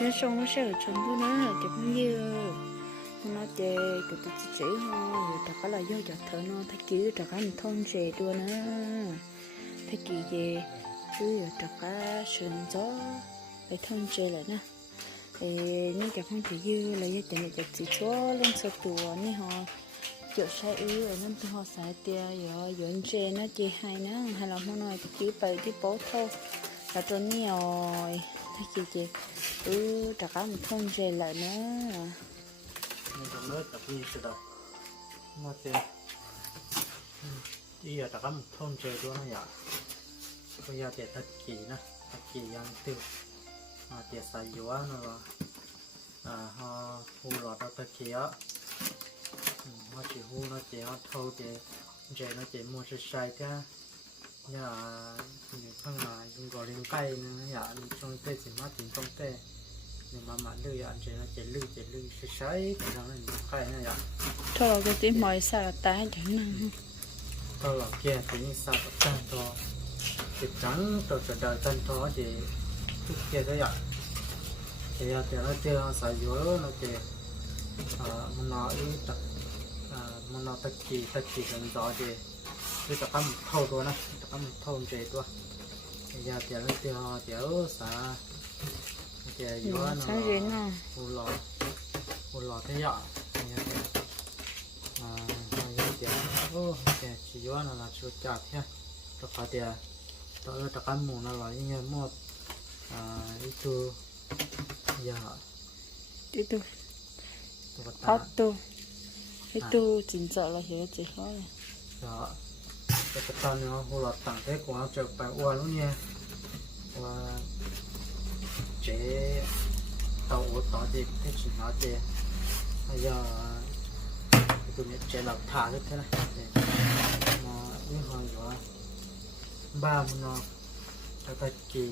nó xong nó sẽ ở trong bữa nó là chụp như nó chê tụi tụi chỉ chỉ ho rồi thật có là do giọt thở nó thay chứ thật có một thôn chè đua nữa thay kỳ gì, chứ giờ thật có sườn gió phải thôn chê lại nè. Thì như chả không chỉ dư là do chả này chả chỉ chúa lên sơ tùa nè họ chỗ sai ư ở năm tôi họ xài tia giờ dọn chê nó chê hay nữa hay là hôm nay thì chứ bày tí bố thôi. Là tôi nhiều thay kỳ chị ừ ta có một thôn chè lại nữa. Mình cũng mới tập như thế đó mà thế. Đi ở tập một thôn chơi đó nó nhở. Bây giờ thì thật kỳ nè thật kỳ yang tiêu. À thì xài yếu nó là à họ hù lọt đó, thật kỳ á. Họ chỉ hù nó chỉ họ thâu thì chơi nó chỉ mua sẽ sai thế là những thằng là những gọi liên cây nữa. Nhở trong cây chỉ mất tiền trong cây nhưng mà mà lưu ăn chơi nó chỉ lưu chỉ lưu sẽ sai thì nó là cây này nhở thôi là cái tiếng mồi sao là tá chẳng năng tôi là kia thì như sao có chân to. Thì trắng tôi sẽ đợi chân to thì chút kia thế ạ thì à, thì nó chưa xài dứa nó chỉ à mình nói ý tập à mình nói tất kỳ tất kỳ gần đó thì cứ tập một thâu thôi nè tập một thâu chơi thôi thì giờ thì nó chưa thì ở xã thì dứa nó sáng đến nó hù lò hù lò thế ạ thì à nó như thế ô thì chỉ dứa nó là chút chặt ha tập phải thì tôi tập ăn mù nó là như như một à ít tu giờ tí tu tôi bắt hot ta tu cái tu chính sợ là hiểu chỉ khó rồi đó tôi cái ta nó hù lọt tặng thế của nó chụp bài ua luôn nha. Và chế tàu ô tỏ thì thế chỉ nó chế bây giờ, tụi mình chế lọc thả hết thế này. Để nó đi hồi gió ba mình nó cho ta kỳ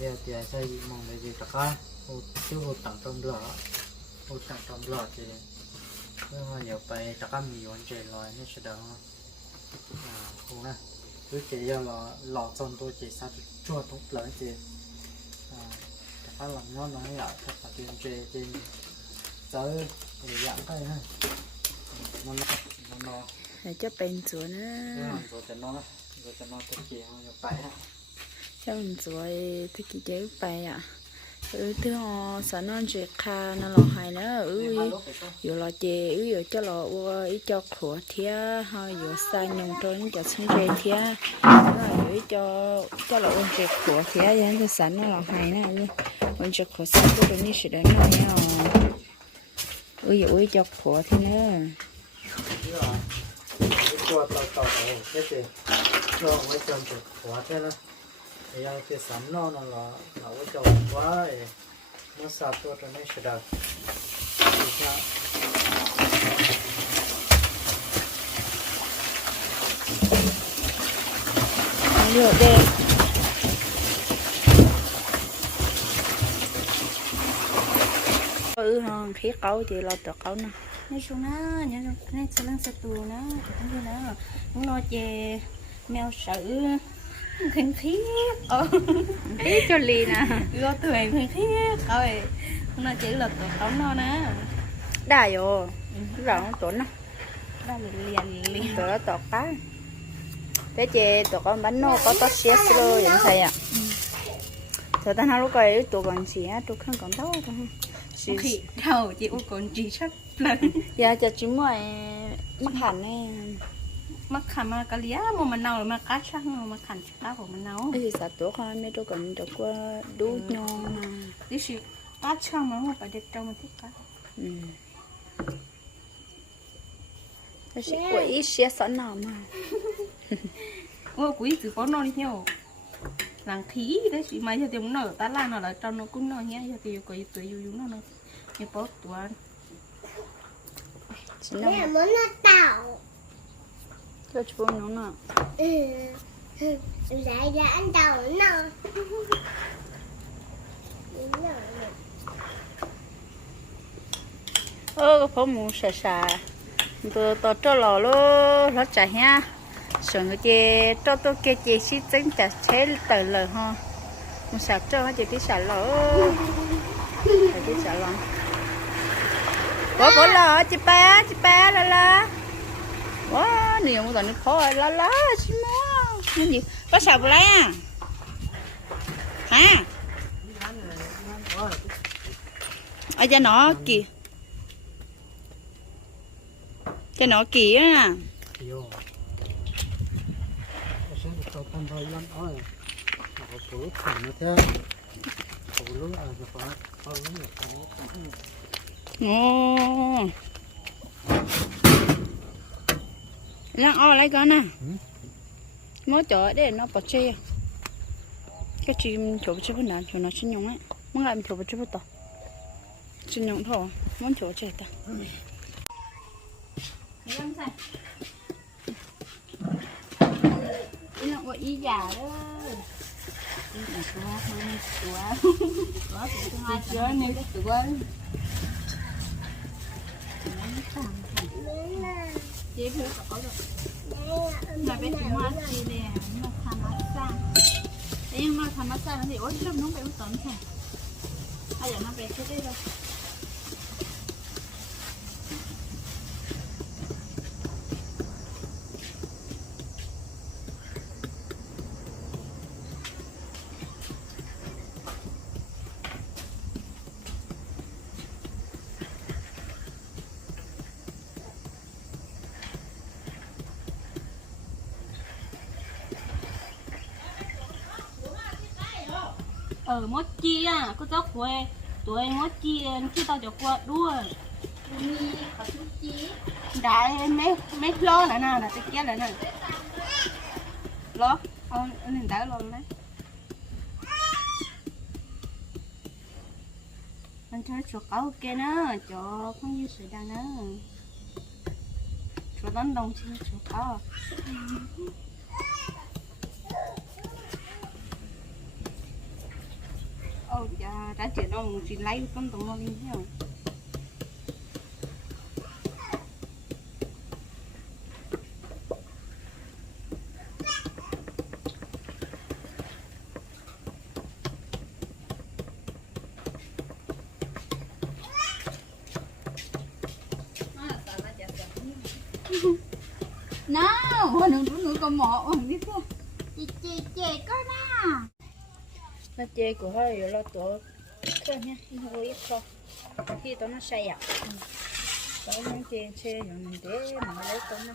giờ thì xây mong để gì tất cả ô, chứ ô tặng trong lọ. Ô, tặng trong lọ thì gió bài giờ ไป tất cả mình muốn chế loại nó sẽ đỡ à cứ chế giờ lọ lọ trong tôi chế sao chua tốt lớn chế à tất cả làm ngon nó lại tất cả tiền chế trên tới để giảm cái ha nó nó nó để cho bên chúa nữa rồi cho nó rồi cho nó cái kia nó phải ha cho mình chúa thì kỳ chế bài ạ ừ thứ họ sợ nó chỉ kha nó lò hay nữa ừ dù lò chè ừ dù cho lò ua ý cho khổ thía hay dù sai nhung trốn cho sinh chè thía rồi dù cho cho lò ua chè khổ thía vậy thì sẵn nó lò hay nữa ừ ua chè khổ sai cái đồ như sự đó nó nhá ừ dù ừ cho khổ thì nữa cho tao tao tao cái gì cho mấy trăm chục quá thế đó thì ai cái sẵn nó nó là nó cái cho quá thì nó sao cho cho nó sẽ được thì sao được đây ừ hòn khí câu thì lo tự câu nè nói chung nó nhớ nên sẽ lên xe tù nó cũng như nó muốn nói về mèo sử khinh thiết. Ờ. Khí cho lì nè. Lo tuổi khinh thiết. Rồi nó chỉ là tụi cống nó nè. Đã rồi rồi nó đó là liền liền. Tụi nó tọt cá thế chị tụi con bánh nô có tốt xía rồi vậy thầy ạ. Tụi ta nói lúc ấy tụi còn xía tụi không còn đâu xí khi đầu chị u còn chỉ chắc lần dạ cho chú mày mắc hẳn này mắc khăn mà cái lía mà mình nấu mà cá chắc mà khăn chắc cá của mình nấu cái gì sạch tụi con mấy tụi còn được qua đu nhon mà tí xíu cá chắc mà không phải để trong mình thích cá ừ nó sẽ quỷ xía sẵn nào mà ô quý từ có nó đi nhau làng khí đấy chị mấy giờ tiền nó ta la nó là trong nó cũng nó nhé giờ tiền có tuổi yêu yêu nó nó như bớt tuổi chỉ nó Mẹ muốn nó tàu cho chú nó nè Ừ Lại ra ăn tàu nó ơ có phố mù xà xà. Tôi tôi cho lò lô nó chả ha sợ người chê cho tôi kia chê xí tính chả chế tờ lời ha một sạc cho chị tí xả lỡ phải đi sợ lòng bố bố lò chị ba? Chị ba la la quá nhiều một tận khó la la chị mà cái gì? Có sao lấy à? Hả? Ở cho nó kì. Cho nó kì á. Yo. Oh. Lăng o lấy con nè Ừ. Mới chỗ để nó bỏ chê Cái chim chỗ chê bên nào chỗ nó xin nhung ấy Muốn làm chỗ chê bên tỏ Xin nhung thôi Muốn chỗ chê ta Ý là ý già đó Ý là quá, quá Quá, quá, quá, quá, quá, quá, chế phía có được là bé chỉ hoa gì nè nó tham massage thế nhưng mà tham massage thì ôi trong nó bị mất tổn thương bây giờ nó bé cái đây rồi ờ mót chia có cháu quê tụi em mất chia khi tao cho qua đua. Đại mấy mấy lo lại nè là cái kia lại nè. Lo ông nên đã lo đấy anh chơi chuột cáo kia nữa cho không như sợi đang nữa chuột đánh đồng chi chuột cáo Ồ, dạ, đã chuyện đó chị lấy con tụng nó lên theo. nào hồi nữa nữa con mọ biết chưa chị chị chị à nó chê của hơi rồi lo tổ thôi nha không có ít thôi khi tao nó say à tao nó chê chê rồi mình để mà lấy tao nó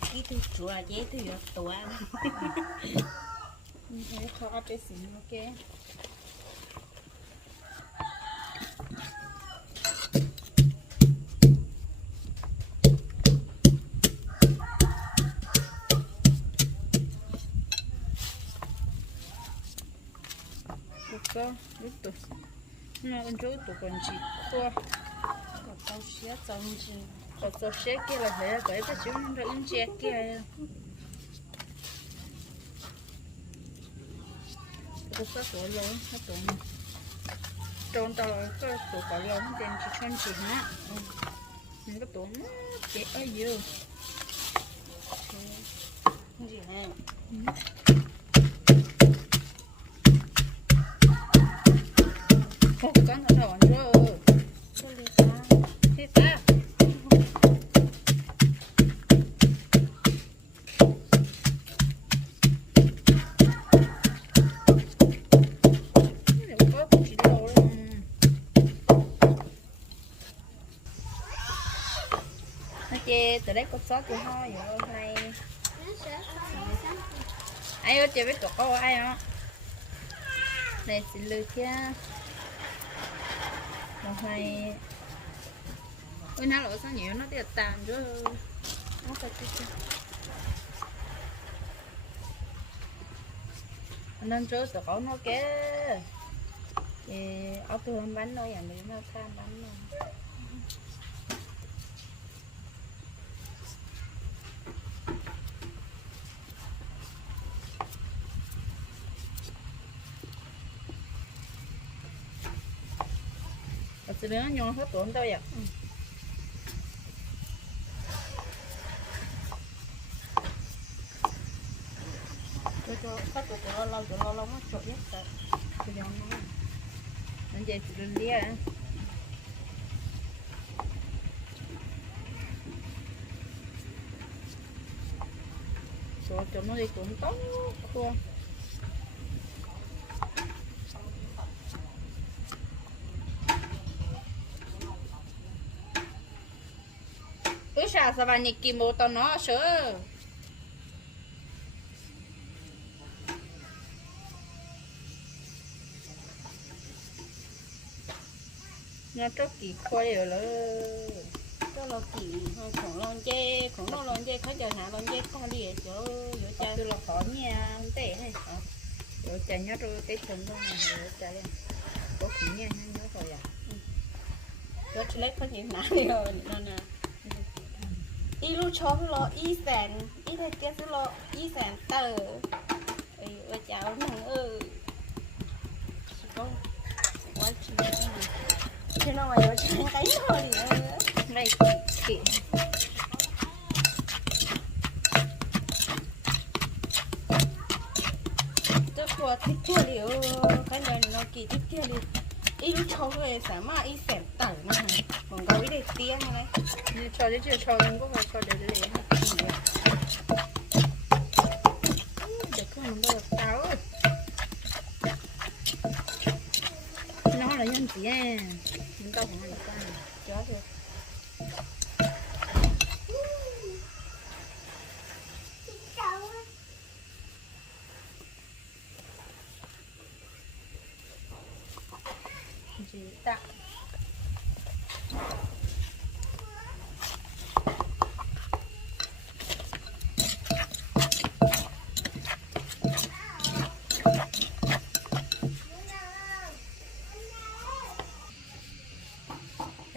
Cái thứ chùa dễ thứ yếu tổ ăn. Thế cho áp cái xíu ok Được biết tụi Nó con chú tụi con chỉ khoa Còn tao xé tao gì Còn tao xé kia là phải cái nó ra ứng chè kia cái số tuổi lo, cái tuổi trôn tao là cái tuổi cỏ lớn trên chỉ chân chỉ hả những cái tuổi chị ở dưới Cái gì hả? đấy có sót của hoa vậy hôm nay ai ơi chị biết cậu có ai không? Này chị lừa kia. Hôm nay ôi nó lỗi sao nhiều nó tiệt tàn chứ, nó phải chết chứ, nên trước tụi cậu nó kế thì ở tôi không bánh đâu nhà mình nó tham bánh rồi Từ đó nhon hết tuần đâu vậy? Tôi cho các tụi lo lo tụi lo lo mất chỗ nhất rồi. Cái dòng nó nó dễ chỉ đơn lia số cho nó đi cũng tốt luôn sao bạn nhị kim bộ tao nó sữa nó rất kỳ khoai rồi đó cho lo kỳ khổng lon dê khổng lon lon dê khó chờ hạ lon dê con đi ở chỗ chỗ cha. Tôi là khó nha tệ hay rồi chạy nhớ rồi cái chân đó mà rồi chạy có khí nha nhớ rồi à. Chỗ chỉ lấy có nhiều nã rồi อีลูกชมรออีแสนอีเทเกสรออีแสนเตอร์ไอวัเจ้าหนังเออชิโก้ว่าชิโก้ชิโน่ไอ้ว่าชิโก้ไก่หน่อยเออไก่กิจะขวดที่เที่เดียวกันเดินเรากี่ที่เที่เดียว y lu chó rồi sao mà y sàn tờ mà. Còn có ý để tiếng này như cho đến chưa cho nên có phải cho để để để có một đồ táo nó là nhân gì à chúng ta không ăn. qua chó rồi gì ta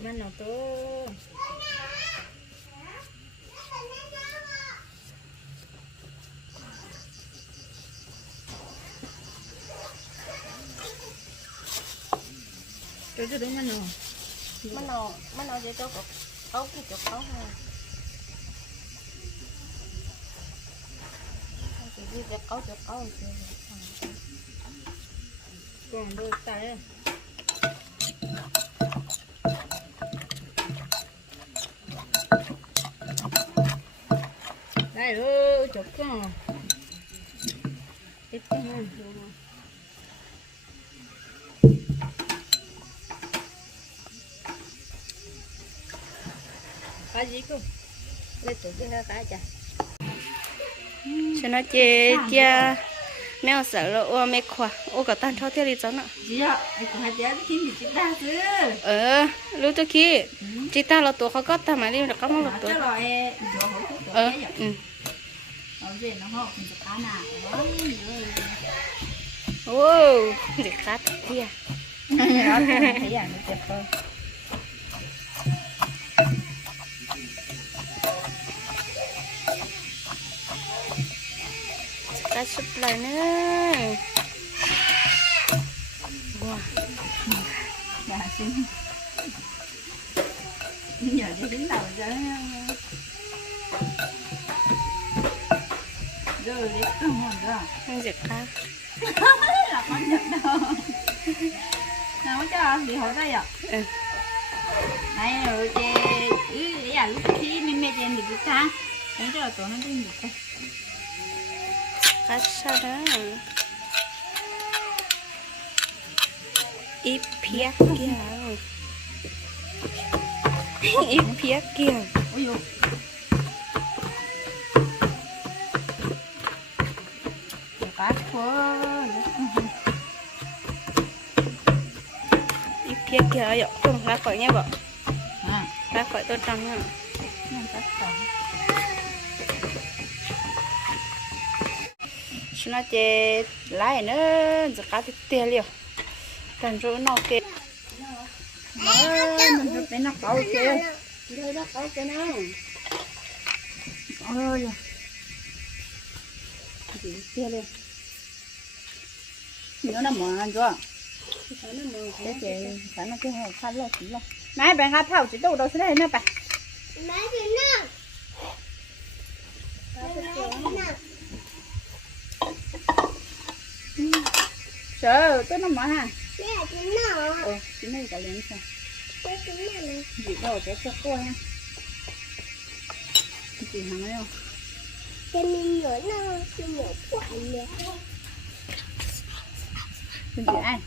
chưa đúng anh nào mà nó mà nó sẽ cho có ấu cái chỗ ấu ha cái gì cái ấu chỗ ấu còn đôi tay đây ơi chụp con ít cái hơn cái gì cơ lấy tụi cái cái chả cho nó chê chia mèo sợ lo ô mẹ khoa ô cả tan cho theo đi cháu nè gì ạ cũng nhớ thêm gì chúng ta chứ. Ờ lúc tôi kia chị ta là tổ khó có ta mà đi là có một lúc tuổi cho rồi giờ hỗ trợ ờ ừ ở đây nó họ cũng có cá nào wow gì khác kia đó thấy à nó đẹp hơn cá súp lại nữa wow dạ xin nhờ cho đứng đầu cho rồi không gì khác là con nhận đâu nào cho thì hỏi đây ạ ừ này rồi chị ừ đấy à lúc khi mình mẹ tiền thì cứ ta đấy cho tổ nó đi được đây cá sao đó ít phía kia ít phía kia ôi dồi Phía kia rồi không ra khỏi nha vợ à. Ra khỏi tôi nó cá khô chúng nó chê lại nữa giờ cá thì tiền liều. Trần rồi nó kê mình chụp để nó câu kia đây đó có cái nào ôi tiền liều nó nằm ở ăn chưa cái chị phải nó cái hồ khăn lo chỉ lo nãy bạn ngắt thảo chỉ đâu đâu sẽ đây nữa bạn nãy thì nó. Sợ tôi nó mở ha Mẹ chính nó. ừ chị này cả lên sao cái chính nó này. gì đâu để cho cô nha chị hàng ấy không cái mình nhớ nó. chưa nhớ quậy nữa xin chị ăn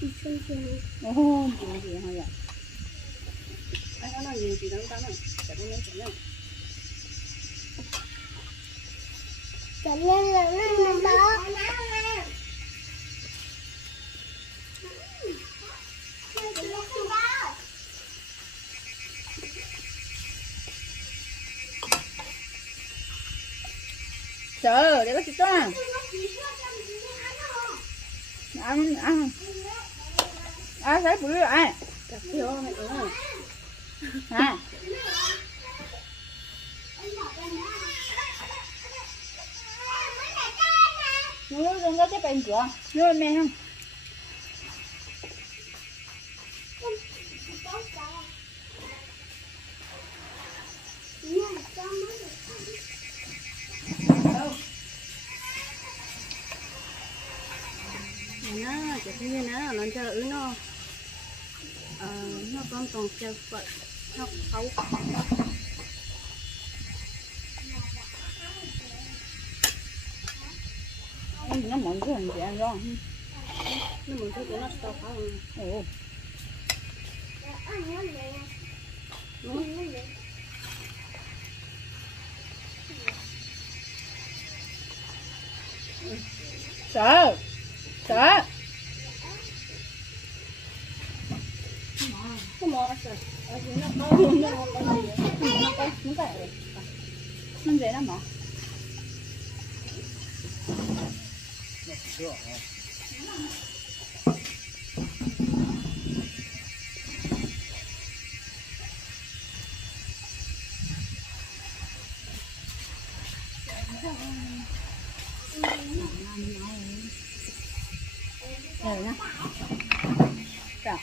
Đi xuân xuân. ồ chị gì hả vậy ai có nói gì chị đâu có nói chị không nói chuyện đâu Cho nên là nó nằm đó. sợ để có chị cho ăn ăn. Ăn thấy bự ai? Cà à nó không có cái bánh cửa nó mẹ không? Con còn chơi vậy nó mỏng cái hình chị ăn rồi nó muốn thấy nó xấu không ồ. Sợ. Sợ cái mỏ sợ ở dưới nó có nó có cái gì nó có nó có nó dễ lắm hả rồi nha rồi nó cả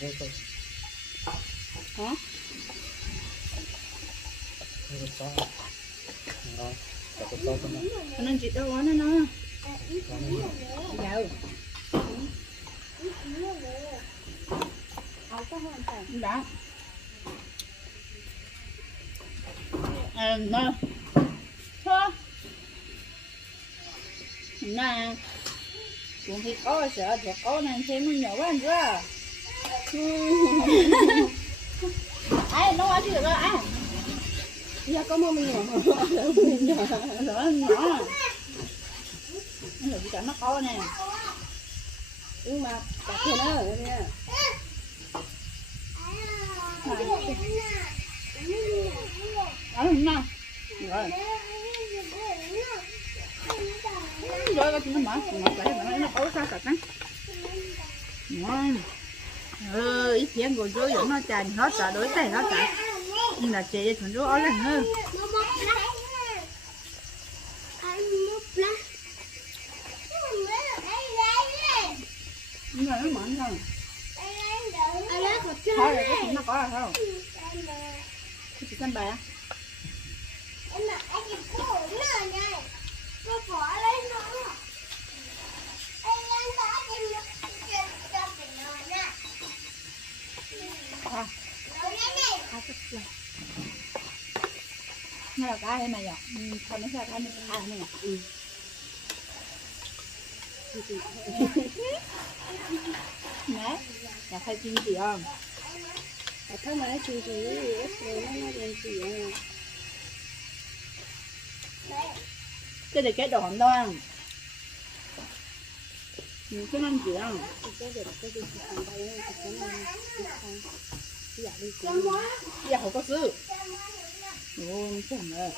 cái cái hả cái to rồi cả cái to cái này nên chị đâu có nó nó Còn nó dạ áo có hơn phải đã à, nó thôi. Nè cũng thì có sợ thì có nên thêm mình nhỏ quá nữa. Ai nó ăn được rồi ai? Giờ có mong mình nhỏ rồi nhỏ nó là chỉ cả nó có nè. Nhưng mà cà phê nó ở đây ăn rồi rồi cái nó mở nó cái nó nó ấu sao cả nè ngon ừ ít kiến của chú giống nó chả nó chả đối tay nó chả nhưng là chị thằng chú ấu lần hơn nhưng mà nó mở thôi thôi rồi cái chuyện nó có là không cái chị xem bài á nó là cái này nhở thôi nó sao cái này. Cái này nhở ừ. Nè là phải chín gì không? Ở thôi mà nó chịu gì rồi nó nó làm gì à. Cái này cái đòn đâu ăn. Những cái năm gì không cái việc cái việc làm đây thì cái này cái này dạ đi cùng giờ không có sư ồ chẳng Åh, nu kommer det.